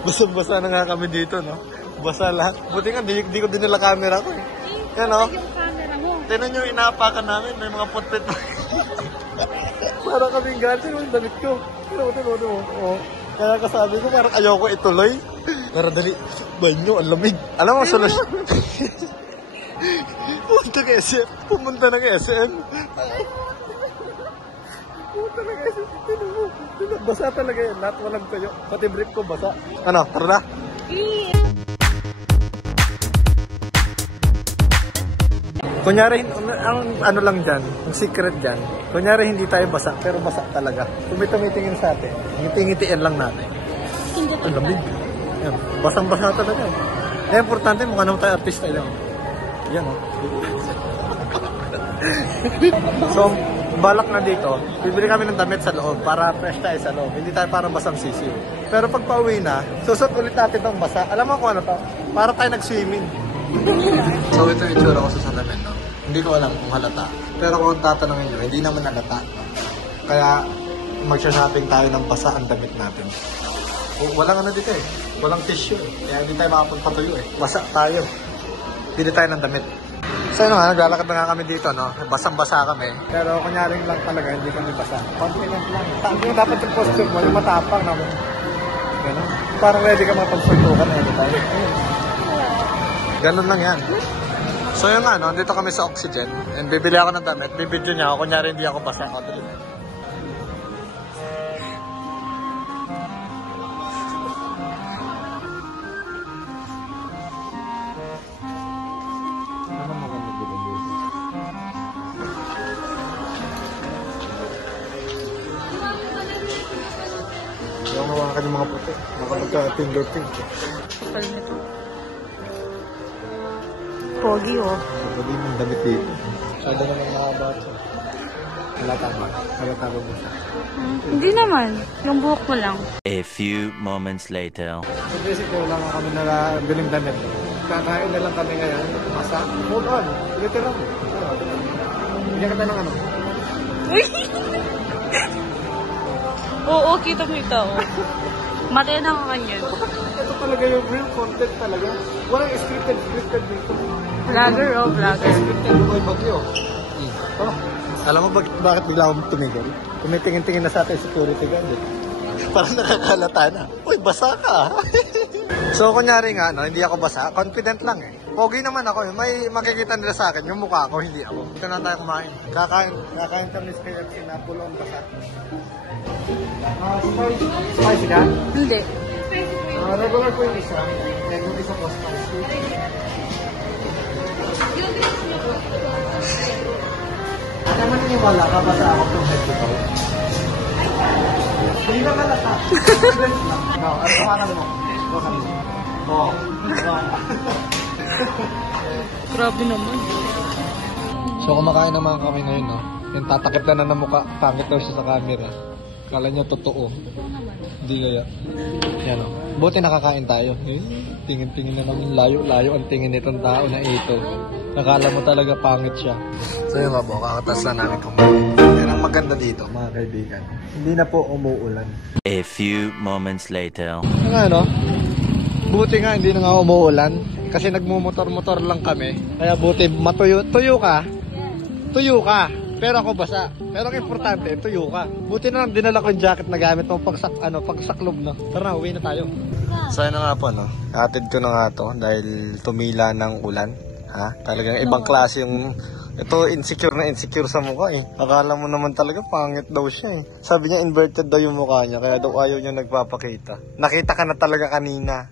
Basang-basa na nga kami dito, no? Basa lahat. Buti nga, di ko dinala camera ko eh. Yan, no? Tinan nyo, inaapakan namin. May mga putpit. Parang kaming galing yung damit ko. Tino. Oh. Kaya kasabi ko, parang ayoko ituloy. Pero dali, banyo, ang lamig. Alam mo, solusyon. Pumunta ka SM. Pumunta na ka SM. Basa talaga yan. Lahat walang tayo. Pati brief ko basa. Ano? Tara na? Kunyari, ang ano lang dyan, ang secret dyan, kunyari hindi tayo basa, pero basa talaga. Kung may tumitingin sa atin, ngiti-ngitian lang natin. Ang lamig. Yan. Basang-basa talaga. Eh, importante, mukha naman tayo artista lang. Yan, oh. So, balak na dito, bibili kami ng damit sa loob para fresh tayo sa loob. Hindi tayo parang basang sisiw. Pero pag pauwi na, susot ulit natin itong basa. Alam mo kung ano to? Para tayo nag-swimming. So, ito yung itsura ko sa salamin, no? Hindi ko alam kung halata. Pero kung tatanungin nyo, hindi naman halata. No? Kaya, magsashopping tayo ng basa ang damit natin. Walang ano dito eh. Walang tissue eh. Kaya hindi tayo makapagpatuyo eh. Basa tayo. Pili tayo ng damit. So yun nga, naglalakad na nga kami dito, no? Basang-basa kami. Pero kunyaring lang talaga, hindi kami basa. Confident lang. Saan yung dapat yung posture mo, yung matapang naman. Ganun. Parang ready ka mapagsuntukan anytime. Ganun lang yan. So yun nga, no? Dito kami sa Oxygen. And bibili ako ng damit. Bibidyo niya ako. Kunyari hindi ako basa. O, tuloy. Mawakan ka ng mga puti. Makapagka-fingerprint. Kapal nito. Pogi, oh. Pogi mong damit dito. Sada naman mahaba siya. Halata ba? Halata ba mo siya? Hindi naman. Yung buhok mo lang. A few moments later. So basically, wala nga kami nagbiling damit. Kakain na lang kami ngayon. Masa? Hold on. Literal. Bigyan kita ng ano? Uy! Oo, kita mo ito. Matay na ka kanyan. Ito talaga yung real content talaga. Walang scripted dito. Vlogger, oh, vlogger. Scripted mo yung bagyo. Oh. Alam mo bakit bigla akong tumigil? Tumitingin-tingin na sa atin security guard eh. Parang nakakalata na. Uy, basa ka. So, kunyari nga, no, hindi ako basa. Confident lang eh. Pogi naman ako. May makikita nila sa akin. Yung mukha ko, hindi ako. Ito na tayo kumain. Kakain kami sa KFC na pulong basa. Spicy ka? Hindi. Regular po yung isa. Then yung isa po spicy. Ano man niniwala ka ba sa ako itong head to toe? Hindi na malata. No, ano pangalan mo? Oo. Grabe naman. So kumakain naman kami ngayon, no? Yung tatakip na ng mukha. Pangit daw siya sa camera. Kala nyo totoo. Hindi kaya. Yan, o. Buti nakakain tayo. Eh, tingin-tingin na naman. Layo-layo ang tingin nitong tao na ito. Nakala mo talaga pangit siya. So yun nga po, kakatas na namin kumain. Yan ang maganda dito, mga kaibigan. Hindi na po umuulan. A few moments later. Ano nga, no? Buti nga, hindi na nga umuulan. Kasi nagmumotor-motor lang kami. Kaya buti matuyo. Tuyo ka. Tuyo ka. Pero ako basa. Pero ang importante, tuyo ka. Buti na lang dinala ko yung jacket na gamit mo pagsaklob, no? Tara na, uwi na tayo. So yun na nga po, no? Atid ko na nga to dahil tumila ng ulan. Ha? Talagang ibang klase yung... Ito, insecure na insecure sa mukha eh. Akala mo naman talaga, pangit daw siya eh. Sabi niya, inverted daw yung mukha niya, kaya daw ayaw niya nagpapakita. Nakita ka na talaga kanina.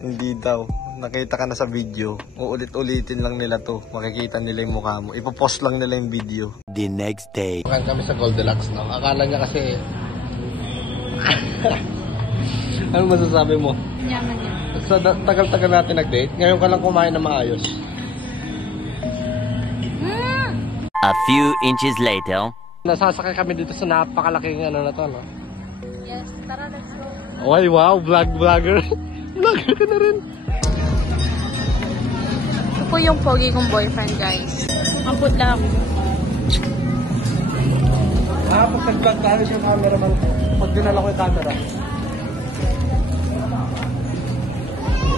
Hindi daw. Nakita ka na sa video. Uulit-ulitin lang nila to. Makikita nila yung mukha mo. Ipopost lang nila yung video. The next day. Makan kami sa Goldilocks, no? Akala niya kasi... Ano masasabi mo? Yaman yan. Sa tagal-tagal natin nag-date, ngayon ka lang kumain na maayos. A few inches later. Nasasakay kami dito sa napakalaking ano na to, no? Yes, tara, let's go. Oy, wow, vlogger. Vlogger ka na rin. Ito po yung pogi kong boyfriend, guys. Amput lang ako. Pag nag-vlog tayo siya cameraman ko. Pag dinala ko yung camera.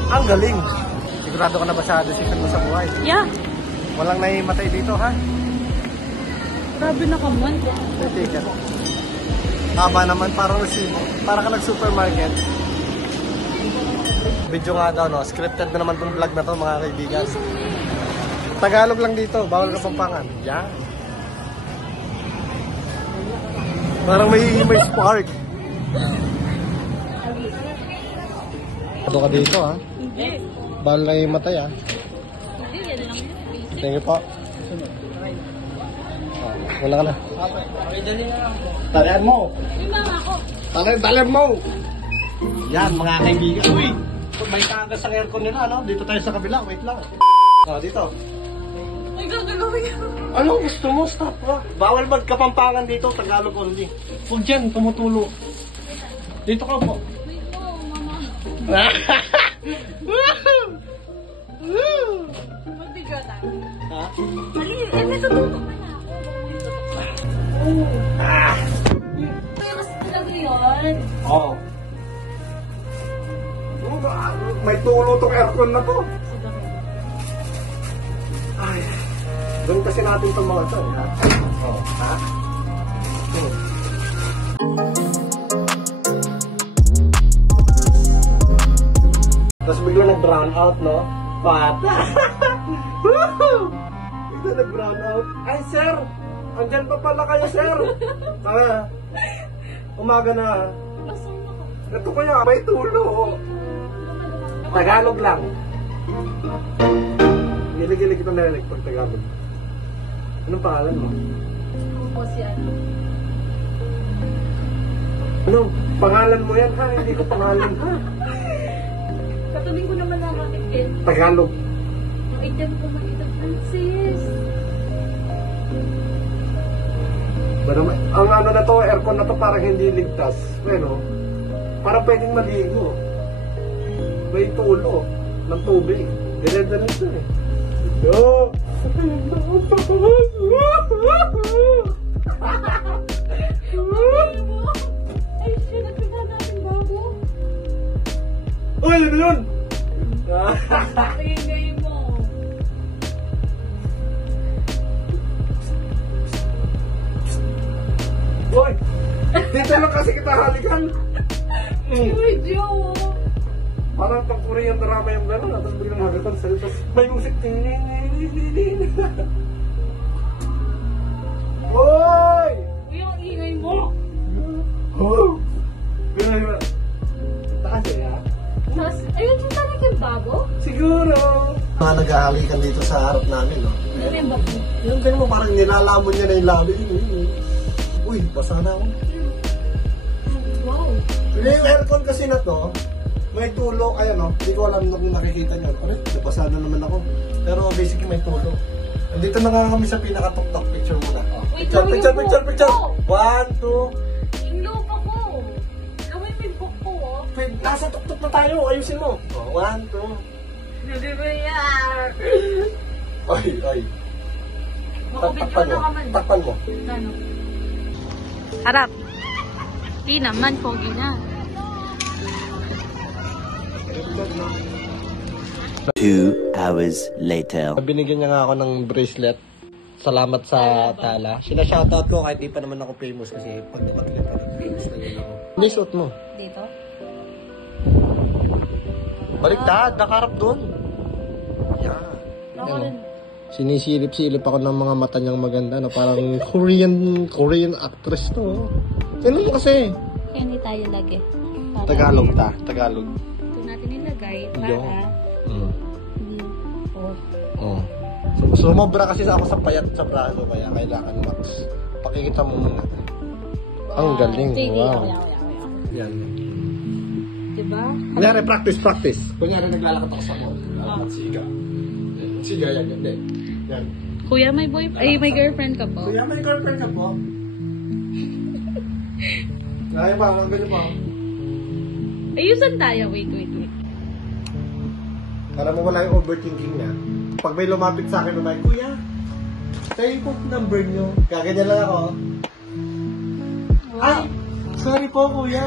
Ang galing. Sigurado ka na ba sa decision mo sa buhay? Yeah. Walang naimatay dito, ha? Grabe na ka man. May ticket. Haba naman, para ka nag-supermarket. Video nga daw, no? Scripted na naman tong vlog na to, mga kaibigan. Tagalog lang dito, bawal Kapampangan. Yan. Parang may spark. Ano ka dito, ha? Hindi. Bawal na yung matay, ha? Hindi, yan lang yun. Thank you po. Wala ka na. Talian mo. Yung mga ako. Talian mo. Yan, mga kaibigan. Uy, may tagas ang aircon nila, no? Dito tayo sa kabila. Wait lang. Dito. Ay, gagalawin yan. Ano gusto mo? Stop, ha? Bawal magkapampangan dito. Tagalog only. Huwag dyan, tumutulo. Dito ka po. Wait po, mama. Magbigat tayo. Ha? Mali, may tututok na ako. Mas talaga yun. Oo. May tulo tong aircon na to. Ay. Doon kasi natin itong mga ito, ha? Oo. Ha? Tapos bigla nag-brown out, no? Pata! Bigla nag-brown out. Ay, sir! Andyan pa pala kayo, sir! Umaga na. Ito kaya, may tulo. Tagalog lang. Gilig-gilig ito narinig pag Tagalog. Anong pangalan mo? Ako po si ano. Ano? Pangalan mo yan, ha? Hindi ko pangalan, ha? Katuloy ko naman ang itim. Tagalog. Ang itim ko makita, Francis. Ang ano na to, aircon na to parang hindi ligtas. Pero, parang pwedeng maligo. May tulo ng tubig. Dire-diretso eh. Yo! Ay, shit, nagpita natin bago. Uy, ano yun? Tingin mo. Uy! Dito lang kasi kita halikan. Uy, Joe. Parang pang Korean drama yung gano'n. Tapos biglang hagatan sa'yo. Tapos may musik. Uy! Uy, ang ingay mo. Oh! Taas eh, ha? Mas, ayun yung talaga yung bago? Siguro. Mga nag-aalikan dito sa harap namin, no? Ano yung bago? Yung ganun mo, parang nilalamon niya na yung labi. Uy, basa na ako. Wow. Yung aircon kasi na to, may tulo. Ayan, no? Hindi ko alam kung nakikita niyo. Pare, nabasa na naman ako. Pero basically may tulo. Andito na nga kami sa pinaka-tok-tok picture muna. Wait, Picture. 1, 2. Yung lupa ko. Gawin mo yung book ko, oh. Wait, nasa tok-tok na tayo. Ayusin mo. 1, 2. Hindi ba yan? Oy. Makabidyo na ka man. Takpan mo. Ano? Harap. Di naman, pogi na. 2 hours later. Binigyan niya nga ako ng bracelet. Salamat sa tala. Sinashoutout ko kahit di pa naman ako famous kasi pag nabili pa famous na yun ako. Hindi suot mo. Dito? Baliktad, nakarap doon. Yeah. Ako rin. Sinisilip-silip ako ng mga mata niyang maganda, no? Parang Korean actress to. Ano mo kasi? Kaya hindi tayo lagi. Tagalog. Ito natin ilagay para Yo. hindi Oh. Sumobra kasi ako sa payat sa braso, kaya kailangan max. Pakikita mo muna. Ang galing. Sige, Wow. ako. Yan. Diba? Kunyari, practice. Kunyari, naglalakad ako sa mall. Siga. Siga yan, hindi. Yan. Kuya, may may girlfriend ka po? Kuya, may girlfriend ka po? Kaya pa, mga ganyan pa. Ayusan tayo. Wait. Para mawala yung overthinking niya. Pag may lumapit sa akin, Kuya, tayo po number niyo. Kaganyan lang ako. Ah, sorry po, Kuya.